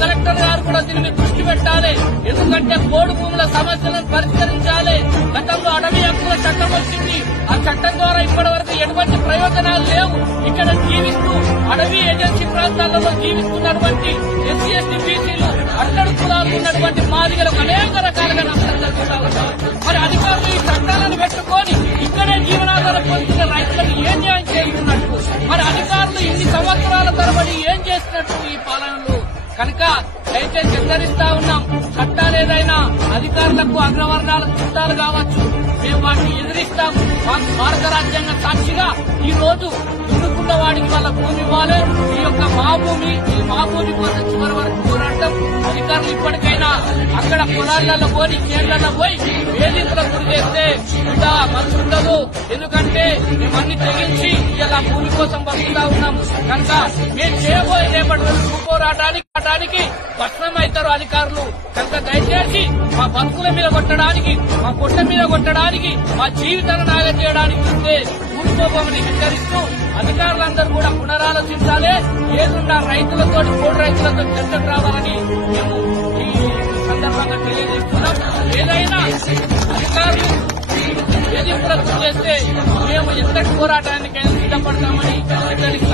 Collector గారు కూడా దీని మీద దృష్టి పెట్టాలి. ఎందుకంటే పోడు భూముల సమస్యలను పరిష్కరించాలి. గతంలో అటవీ హక్కుల చట్టం వచ్చింది. ఆ చట్టం ద్వారా ఇప్పటి వరకు ఎటువంటి ప్రయోజనాలు లేవు. ఇక్కడ జీవిస్తూ అటవీ ఏజెన్సీ ప్రాంతాలలో జీవిస్తున్నటువంటి ఎస్సీ ఎస్టీ బీసీలు అట్టడు కులాలు ఉన్నటువంటి మాదిగలకు అనేక రకాలుగా నష్టం జరుగుతా ఉంటారు. మరి అధికారులు ఈ చట్టాలను పెట్టుకొని ఇక్కడే జీవనాధారం పొందుతున్న రైతులకు ఏం న్యాయం చేస్తున్నట్టు, మరి అధికారులు ఇన్ని సంవత్సరాల తరబడి ఏం చేసినట్టు ఈ పాలనలో కనుక దయచేసి హెచ్చరిస్తా ఉన్నాం. చట్టాలు ఏదైనా అధికారులకు అగ్రవర్ణాలకు చుట్టాలు కావచ్చు, మేము వాటిని ఎదిరిస్తాం. భారత రాజ్యాంగ సాక్షిగా ఈ రోజు దున్నుకున్న వాడికి వాళ్ళ భూమి ఇవ్వాలి. ఈ యొక్క మా భూమి కోసం చివరి వరకు పోరాటం. అధికారులు ఇప్పటికైనా అక్కడ పొలాలలో పోయి చేళ్లలో పోయి వేధింపులకు గురి చేస్తే ఇంకా మనసు ఉండదు. ఎందుకంటే మేమన్ని తెగించి ఇలా భూమి కోసం బతుకుతా ఉన్నాం. కనుక మేము చేయబోయే రేపటి రోజు పోరాటానికి భస్మమవుతారు అధికారులు. కనుక దయచేసి మా బతుకుల మీద కొట్టడానికి, మా పొట్ట మీద కొట్టడానికి, మా జీవితాలను నాగ చేయడానికి చూస్తే ఊరుకోబోమని హెచ్చరిస్తూ అధికారులందరూ కూడా పునరాలోచించాలి. ఏదున్నా రైతులతో పోడు రైతులతో చర్చకు రావాలని మేము ఈ సందర్భంగా తెలియజేస్తున్నాం. ఏదైనా అధికారులు వేధింపులకు చేస్తే మేము ఎంతటి పోరాటానికైనా సిద్ధపడతామని